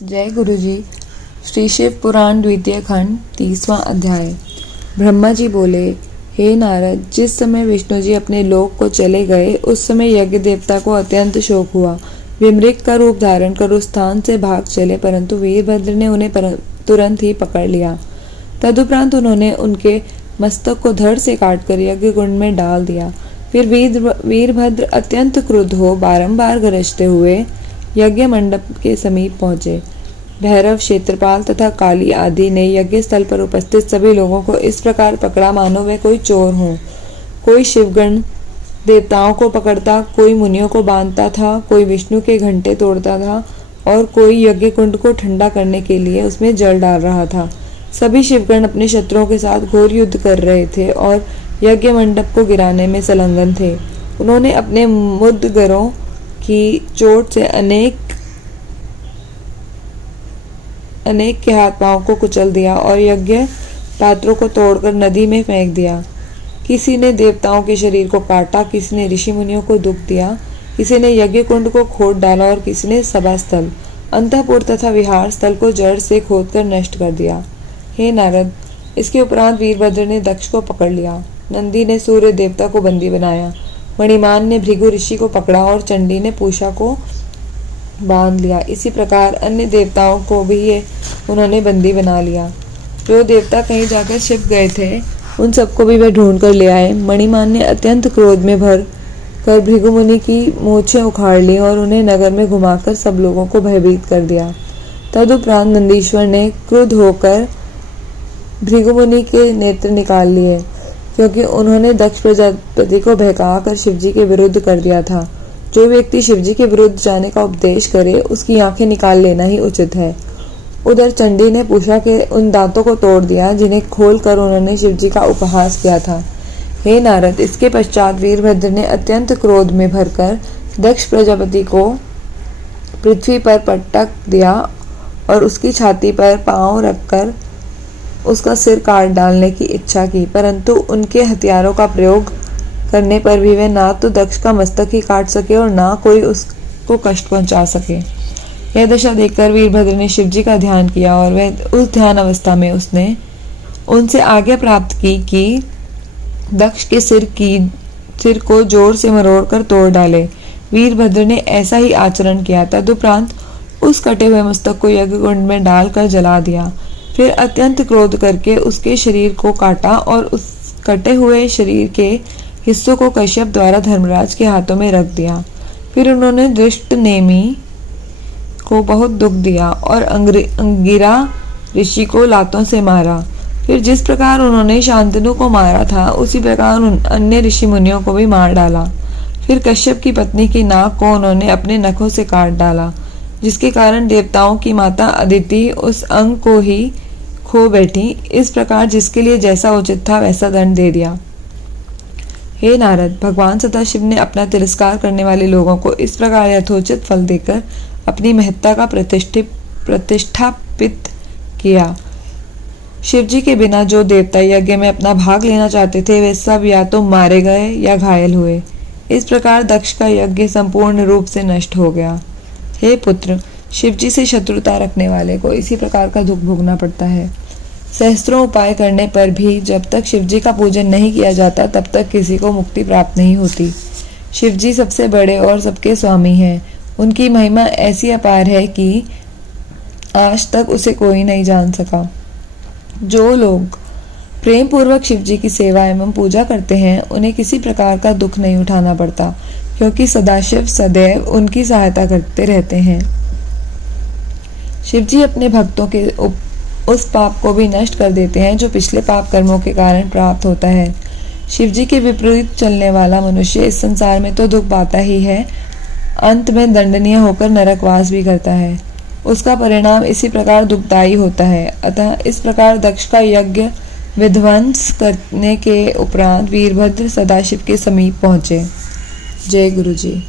जय गुरु जी। श्री शिव पुराण द्वितीय खंड 30वां अध्याय। ब्रह्मा जी बोले, हे नारद, जिस समय विष्णु जी अपने लोक को चले गए उस समय यज्ञ देवता को अत्यंत शोक हुआ। वे मृग का रूप धारण कर उस स्थान से भाग चले, परंतु वीरभद्र ने उन्हें तुरंत ही पकड़ लिया। तदुपरांत उन्होंने उनके मस्तक को धड़ से काटकर यज्ञ कुंड में डाल दिया। फिर वीरभद्र अत्यंत क्रुद्ध हो बारंबार गरजते हुए यज्ञ मंडप के समीप पहुंचे। भैरव, क्षेत्रपाल तथा काली आदि ने यज्ञ स्थल पर उपस्थित सभी लोगों को इस प्रकार पकड़ा मानो वे कोई चोर हों। कोई शिवगण देवताओं को पकड़ता, कोई मुनियों को बांधता था, कोई विष्णु के घंटे तोड़ता था और कोई यज्ञ कुंड को ठंडा करने के लिए उसमें जल डाल रहा था। सभी शिवगण अपने शत्रुओं के साथ घोर युद्ध कर रहे थे और यज्ञ मंडप को गिराने में संलग्न थे। उन्होंने अपने मुद्गरों की चोट से अनेक के हाथ पांव को कुचल दिया और यज्ञ पात्रों को तोड़कर नदी में फेंक दिया। किसी ने देवताओं के शरीर को काटा, किसी ने ऋषि मुनियों को दुख दिया, किसी ने यज्ञ कुंड को खोद डाला और किसी ने सभा स्थल, अंतःपुर तथा विहार स्थल को जड़ से खोदकर नष्ट कर दिया। हे नारद, इसके उपरांत वीरभद्र ने दक्ष को पकड़ लिया, नंदी ने सूर्य देवता को बंदी बनाया, मणिमान ने भृगु ऋषि को पकड़ा और चंडी ने पूषा को बांध लिया। इसी प्रकार अन्य देवताओं को भी उन्होंने बंदी बना लिया। जो देवता कहीं जाकर छिप गए थे उन सबको भी वे ढूंढ कर ले आए। मणिमान ने अत्यंत क्रोध में भर कर भृगु मुनि की मूछें उखाड़ ली और उन्हें नगर में घुमाकर सब लोगों को भयभीत कर दिया। तदुपरांत नंदीश्वर ने क्रुद्ध होकर भृगु मुनि के नेत्र निकाल लिए, क्योंकि उन्होंने दक्ष प्रजापति को बहकाकर शिवजी के विरुद्ध कर दिया था। जो व्यक्ति शिवजी के विरुद्ध जाने का उपदेश करे उसकी आंखें निकाल लेना ही उचित है। उधर चंडी ने पूषा के उन दांतों को तोड़ दिया जिन्हें खोलकर उन्होंने शिवजी का उपहास किया था। हे नारद, इसके पश्चात वीरभद्र ने अत्यंत क्रोध में भरकर दक्ष प्रजापति को पृथ्वी पर पटक दिया और उसकी छाती पर पांव रखकर उसका सिर काट डालने की इच्छा की, परंतु उनके हथियारों का प्रयोग करने पर भी वे ना तो दक्ष का मस्तक ही काट सके और ना कोई उसको कष्ट पहुंचा सके। यह दशा देखकर वीरभद्र ने शिवजी का ध्यान किया और वह उस ध्यान अवस्था में उसने उनसे आज्ञा प्राप्त की कि दक्ष के सिर को जोर से मरोड़कर तोड़ डाले। वीरभद्र ने ऐसा ही आचरण किया। तदुपरांत उस कटे हुए मस्तक को यज्ञ कुंड में डालकर जला दिया। फिर अत्यंत क्रोध करके उसके शरीर को काटा और उस कटे हुए शरीर के हिस्सों को कश्यप द्वारा धर्मराज के हाथों में रख दिया। फिर उन्होंने दृष्ट नेमि को बहुत दुख दिया और अंगिरा ऋषि को लातों से मारा। फिर जिस प्रकार उन्होंने शांतनु को मारा था उसी प्रकार अन्य ऋषि मुनियों को भी मार डाला। फिर कश्यप की पत्नी की नाक को उन्होंने अपने नखों से काट डाला, जिसके कारण देवताओं की माता अदिति उस अंग को ही खो बैठी। इस प्रकार जिसके लिए जैसा उचित था वैसा दंड दे दिया। हे नारद, भगवान सदाशिव ने अपना तिरस्कार करने वाले लोगों को इस प्रकार यथोचित फल देकर अपनी महत्ता का प्रतिष्ठापित किया। शिवजी के बिना जो देवता यज्ञ में अपना भाग लेना चाहते थे वे सब या तो मारे गए या घायल हुए। इस प्रकार दक्ष का यज्ञ संपूर्ण रूप से नष्ट हो गया। हे पुत्र, शिवजी से शत्रुता रखने वाले को इसी प्रकार का दुख भोगना पड़ता है। सहस्त्रों उपाय करने पर भी जब तक शिवजी का पूजन नहीं किया जाता तब तक किसी को मुक्ति प्राप्त नहीं होती। शिवजी सबसे बड़े और सबके स्वामी हैं। उनकी महिमा ऐसी अपार है कि आज तक उसे कोई नहीं जान सका। जो लोग प्रेम पूर्वक शिवजी की सेवा एवं पूजा करते हैं उन्हें किसी प्रकार का दुख नहीं उठाना पड़ता, क्योंकि सदाशिव सदैव उनकी सहायता करते रहते हैं। शिवजी अपने भक्तों के उस पाप को भी नष्ट कर देते हैं जो पिछले पाप कर्मों के कारण प्राप्त होता है। शिवजी के विपरीत चलने वाला मनुष्य इस संसार में तो दुख पाता ही है, अंत में दंडनीय होकर नरकवास भी करता है। उसका परिणाम इसी प्रकार दुखदायी होता है। अतः इस प्रकार दक्ष का यज्ञ विध्वंस करने के उपरांत वीरभद्र सदाशिव के समीप पहुंचे। जय गुरु जी।